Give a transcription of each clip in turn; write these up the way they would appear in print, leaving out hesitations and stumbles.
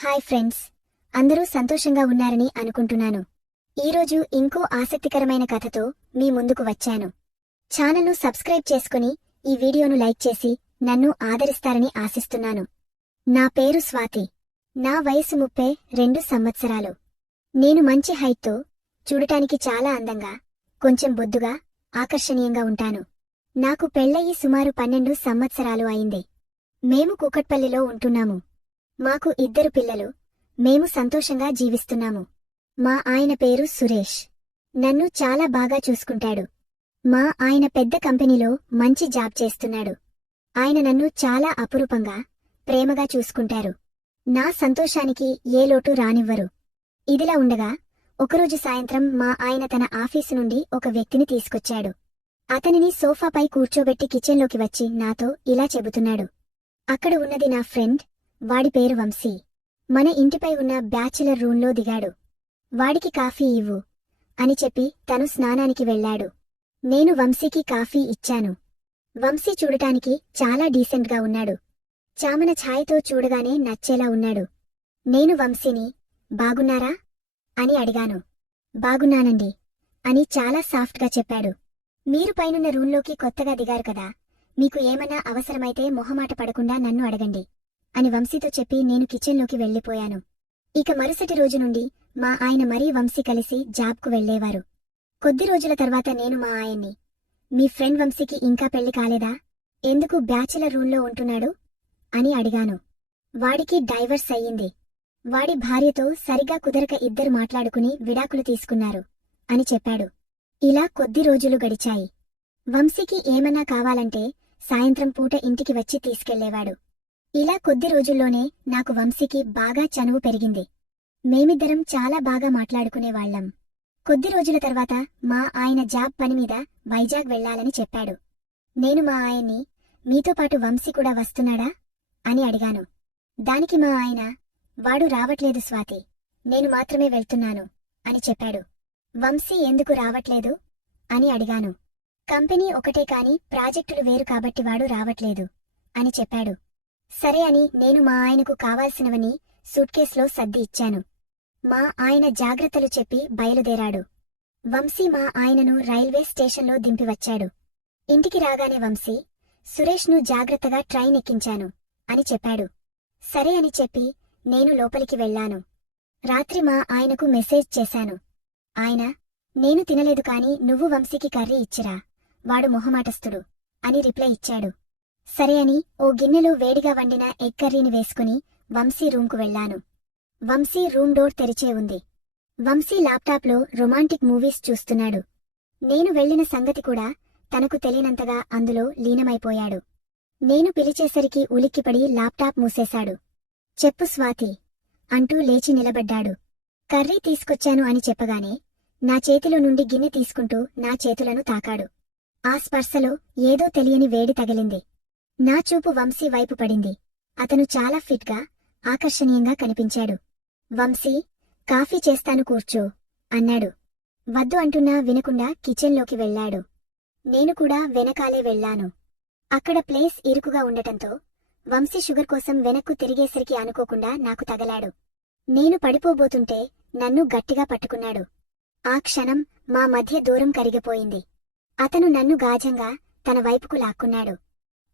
Hi friends, అందరూ సంతోషంగా ఉన్నారని అనుకుంటున్నాను. ఈరోజు ఇంకో ఆసక్తికరమైన కథతో మీ ముందుకు వచ్చాను. ఛానల్ను సబ్స్క్రైబ్ చేసుకుని ఈ వీడియోను లైక్ చేసి నన్ను ఆదరిస్తారని ఆశిస్తున్నాను. నా పేరు స్వాతి. నా వయసు 32 సంవత్సరాలు. నేను మంచి హైట్తో, చూడటానికి చాలా అందంగా, కొంచెం బొద్దుగా, ఆకర్షణీయంగా ఉంటాను. నాకు పెళ్లయి సుమారు 12 సంవత్సరాలు అయింది. మేము కూకట్పల్లిలో ఉంటున్నాము. మాకు 2 పిల్లలు. మేము సంతోషంగా జీవిస్తున్నాము. మా ఆయన పేరు సురేష్. నన్ను చాలా బాగా చూసుకుంటాడు. మా ఆయన పెద్ద కంపెనీలో మంచి జాబ్ చేస్తున్నాడు. ఆయన నన్ను చాలా అపురూపంగా, ప్రేమగా చూసుకుంటారు. నా సంతోషానికి ఏ లోటు రానివ్వరు. ఇదిలా ఉండగా ఒకరోజు సాయంత్రం మా ఆయన తన ఆఫీసు నుండి ఒక వ్యక్తిని తీసుకొచ్చాడు. అతనిని సోఫాపై కూర్చోబెట్టి కిచెన్లోకి వచ్చి నాతో ఇలా చెబుతున్నాడు. అక్కడ ఉన్నది నా ఫ్రెండ్, వాడి పేరు వంశీ. మన ఇంటిపై ఉన్న బ్యాచిలర్ రూంలో దిగాడు. వాడికి కాఫీ ఇవ్వు అని చెప్పి తను స్నానానికి వెళ్లాడు. నేను వంశీకి కాఫీ ఇచ్చాను. వంశీ చూడటానికి చాలా డీసెంట్గా ఉన్నాడు. చామన ఛాయతో చూడగానే నచ్చేలా ఉన్నాడు. నేను వంశీని, బాగున్నారా అని అడిగాను. బాగున్నానండి అని చాలా సాఫ్ట్గా చెప్పాడు. మీరు పైనున్న రూంలోకి కొత్తగా దిగారు కదా, మీకు ఏమన్నా అవసరమైతే మొహమాట పడకుండా నన్ను అడగండి అని వంశీతో చెప్పి నేను కిచెన్లోకి వెళ్లిపోయాను. ఇక మరుసటి రోజు నుండి మా ఆయన మరీ వంశీ కలిసి జాబ్కు వెళ్లేవారు. కొద్ది రోజుల తర్వాత నేను మా ఆయన్ని, మీ ఫ్రెండ్ వంశీకి ఇంకా పెళ్లి కాలేదా, ఎందుకు బ్యాచిలర్ రూంలో ఉంటున్నాడు అని అడిగాను. వాడికి డైవర్స్ అయ్యింది. వాడి భార్యతో సరిగా కుదరక ఇద్దరు మాట్లాడుకుని విడాకులు తీసుకున్నారు అని చెప్పాడు. ఇలా కొద్ది రోజులు గడిచాయి. వంశీకి ఏమన్నా కావాలంటే సాయంత్రం పూట ఇంటికి వచ్చి తీసుకెళ్లేవాడు. ఇలా కొద్ది రోజుల్లోనే నాకు వంశీకి బాగా చనువు పెరిగింది. మేమిద్దరం చాలా బాగా మాట్లాడుకునేవాళ్లం. కొద్ది రోజుల తర్వాత మా ఆయన జాబ్ పని మీద వైజాగ్ వెళ్లాలని చెప్పాడు. నేను మా ఆయన్ని, మీతో పాటు వంశీ కూడా వస్తున్నాడా అని అడిగాను. దానికి మా ఆయన, వాడు రావట్లేదు స్వాతి, నేను మాత్రమే వెళ్తున్నాను అని చెప్పాడు. వంశీ ఎందుకు రావట్లేదు అని అడిగాను. కంపెనీ ఒకటే కాని ప్రాజెక్టులు వేరు కాబట్టి వాడు రావట్లేదు అని చెప్పాడు. సరే అని నేను మా ఆయనకు కావాల్సినవని సూట్కేస్లో సర్ది ఇచ్చాను. మా ఆయన జాగ్రత్తలు చెప్పి బయలుదేరాడు. వంశీ మా ఆయనను రైల్వే స్టేషన్లో దింపివచ్చాడు. ఇంటికి రాగానే వంశీ, సురేష్ను జాగ్రత్తగా ట్రైన్ ఎక్కించాను అని చెప్పాడు. సరే అని చెప్పి నేను లోపలికి వెళ్లాను. రాత్రి మా ఆయనకు మెసేజ్ చేశాను. ఆయన, నేను తినలేదు కాని నువ్వు వంశీకి కర్రీ ఇచ్చిరా, వాడు మొహమాటస్తుడు అని రిప్లై ఇచ్చాడు. సరే అని ఓ గిన్నెలో వేడిగా వండిన ఎగ్ కర్రీని వేసుకుని వంశీ రూంకు వెళ్లాను. వంశీ రూమ్ డోర్ తెరిచే ఉంది. వంశీ ల్యాప్టాప్లో రొమాంటిక్ మూవీస్ చూస్తున్నాడు. నేను వెళ్లిన సంగతి కూడా తనకు తెలియనంతగా అందులో లీనమైపోయాడు. నేను పిలిచేసరికి ఉలిక్కిపడి ల్యాప్టాప్ మూసేశాడు. చెప్పు స్వాతి అంటూ లేచి నిలబడ్డాడు. కర్రీ తీసుకొచ్చాను అని చెప్పగానే నా చేతిలో నుండి గిన్నె తీసుకుంటూ నా చేతులను తాకాడు. ఆ స్పర్శలో ఏదో తెలియని వేడి తగిలింది. నా చూపు వంశీ వైపు పడింది. అతను చాలా ఫిట్గా, ఆకర్షణీయంగా కనిపించాడు. వంశీ, కాఫీ చేస్తాను కూర్చో అన్నాడు. వద్దు అంటున్నా వినకుండా కిచెన్లోకి వెళ్లాడు. నేను కూడా వెనకాలే వెళ్లాను. అక్కడ ప్లేస్ ఇరుకుగా ఉండటంతో వంశీ షుగర్ కోసం వెనక్కు తిరిగేసరికి అనుకోకుండా నాకు తగలాడు. నేను పడిపోబోతుంటే నన్ను గట్టిగా పట్టుకున్నాడు. ఆ క్షణం మా మధ్య దూరం కరిగిపోయింది. అతను నన్ను గాఢంగా తన వైపుకు లాక్కున్నాడు.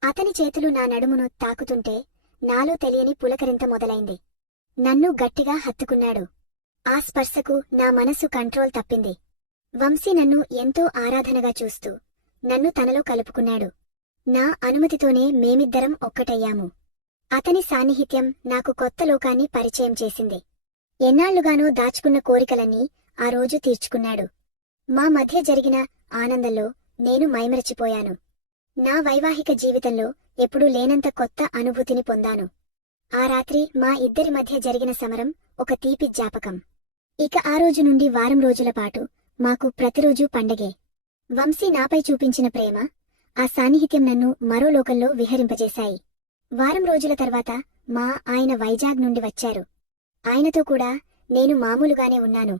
అతని చేతులు నా నడుమును తాకుతుంటే నాలో తెలియని పులకరింత మొదలైంది. నన్ను గట్టిగా హత్తుకున్నాడు. ఆ స్పర్శకు నా మనసు కంట్రోల్ తప్పింది. వంశీ నన్ను ఎంతో ఆరాధనగా చూస్తూ నన్ను తనలో కలుపుకున్నాడు. నా అనుమతితోనే మేమిద్దరం ఒక్కటయ్యాము. అతని సాన్నిహిత్యం నాకు కొత్త లోకాన్ని పరిచయం చేసింది. ఎన్నాళ్లుగానో దాచుకున్న కోరికలన్నీ ఆ రోజు తీర్చుకున్నాడు. మా మధ్య జరిగిన ఆనందంలో నేను మైమరచిపోయాను. నా వైవాహిక జీవితంలో ఎప్పుడూ లేనంత కొత్త అనుభూతిని పొందాను. ఆ రాత్రి మా ఇద్దరి మధ్య జరిగిన సమరం ఒక తీపి జ్ఞాపకం. ఇక ఆ రోజు నుండి వారం రోజుల పాటు మాకు ప్రతిరోజూ పండగే. వంశీ నాపై చూపించిన ప్రేమ, ఆ సాన్నిహిత్యం నన్ను మరో లోకంలో విహరింపజేశాయి. వారం రోజుల తర్వాత మా ఆయన వైజాగ్ నుండి వచ్చారు. ఆయనతో కూడా నేను మామూలుగానే ఉన్నాను.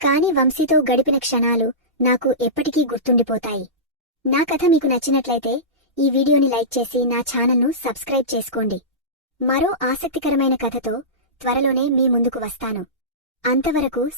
కాని వంశీతో గడిపిన క్షణాలు నాకు ఎప్పటికీ గుర్తుండిపోతాయి. నా కథ మీకు నచ్చినట్లయితే ఈ వీడియోని లైక్ చేసి నా ఛానల్ను సబ్స్క్రైబ్ చేసుకోండి. మరో ఆసక్తికరమైన కథతో త్వరలోనే మీ ముందుకు వస్తాను. అంతవరకు